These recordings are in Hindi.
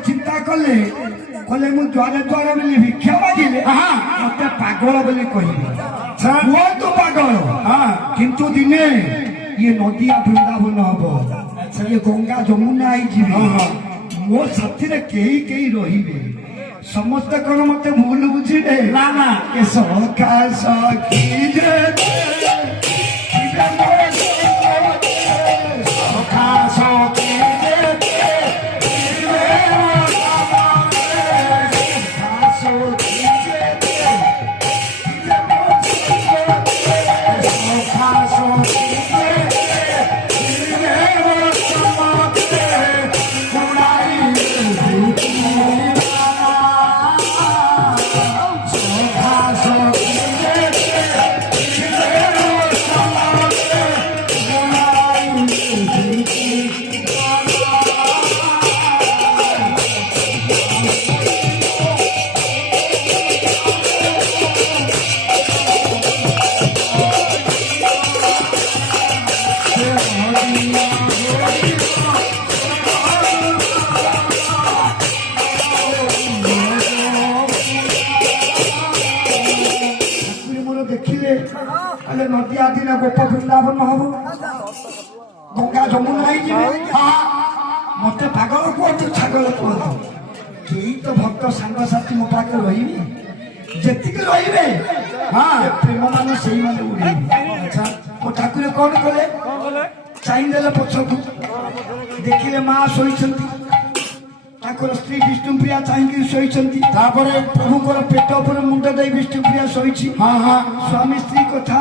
चिंता कले कले मु द्वारे द्वारे बोली भिक्षा मागिले मत पागल बोली कहले बहुत पागल किंतु दिने ये नदिया वृंदावन हम ये गंगा जमुना आई मो साथी कई कई रही समस्त कौन मत भूल बुझे ना ना ये सखा सखी नदिया दिन गोप वृंदावन हम गंगा जमुना मत पागल कहतु छागल कहतु कई तो भक्त सांगसाथी मो पाखे रही जी रे प्रेम मान से उड़े मो ठाकुर कौन कले चाहिए पछकू देखिले माँ शोई स्त्री विष्णुप्रिया चाहिए शोई प्रभुकर पेट उपर मुंड दे विष्णुप्रिया शोई स्वामी स्त्री कथा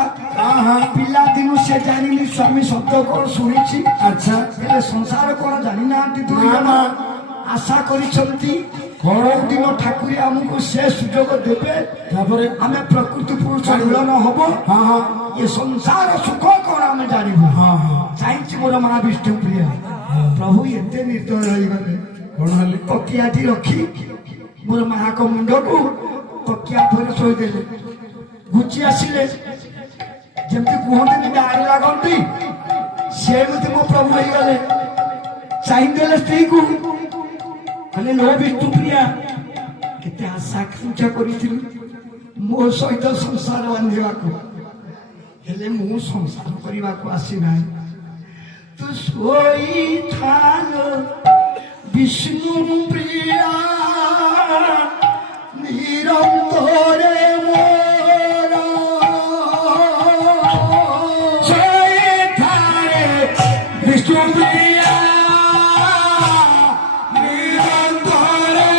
पिला दिन से जानी स्वामी शब्द कौन शुणी अच्छा संसार कौन जानी ना आशा कर दिन ठाकुर आमको से सुजोग देवे आम प्रकृति पुरुष मिलन हम ये संसार सुख कौन आम जानू चाहिए मोर माँ विष्णुप्रिया प्रभु एत निर्दय रही गले तकियाटी रखी मोर माँ को मुंड को तकिया थोड़े शोदेले घुची आसिले जमती कहते गाड़ी लगती सेमती मो प्रभु हो गले चाहिए स्त्री को कहले लो विष्णुप्रिया केते आशा आकांक्षा करी मो सहित संसार बांधा हेले मु संसार करने को आसी ना तू सोई थालो विष्णु प्रिया निरंतरे विष्णु प्रिया निरंतरे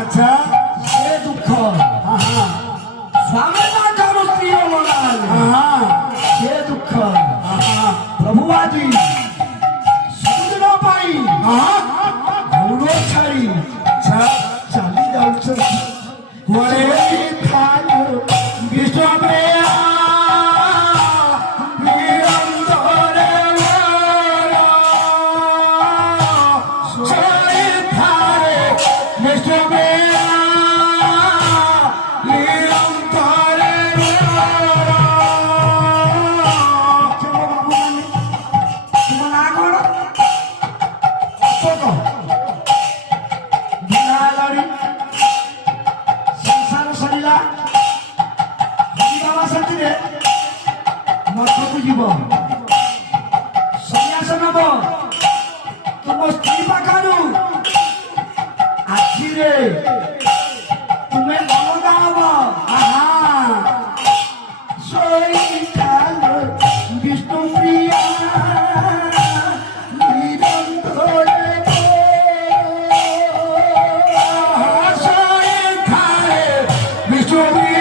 अच्छा ये दुख स्वामी ये दुख प्रभु आदि सुन पाई घूर छाड़ी चली जाऊ विष्णुप्रिया निरंतरे विष्णुप्रिया निरंतरे संसार सरिला मठक जीव सन्यास नब तुम स्त्री पाखु आखिरे तुम्हें ममता हम ଚୋରି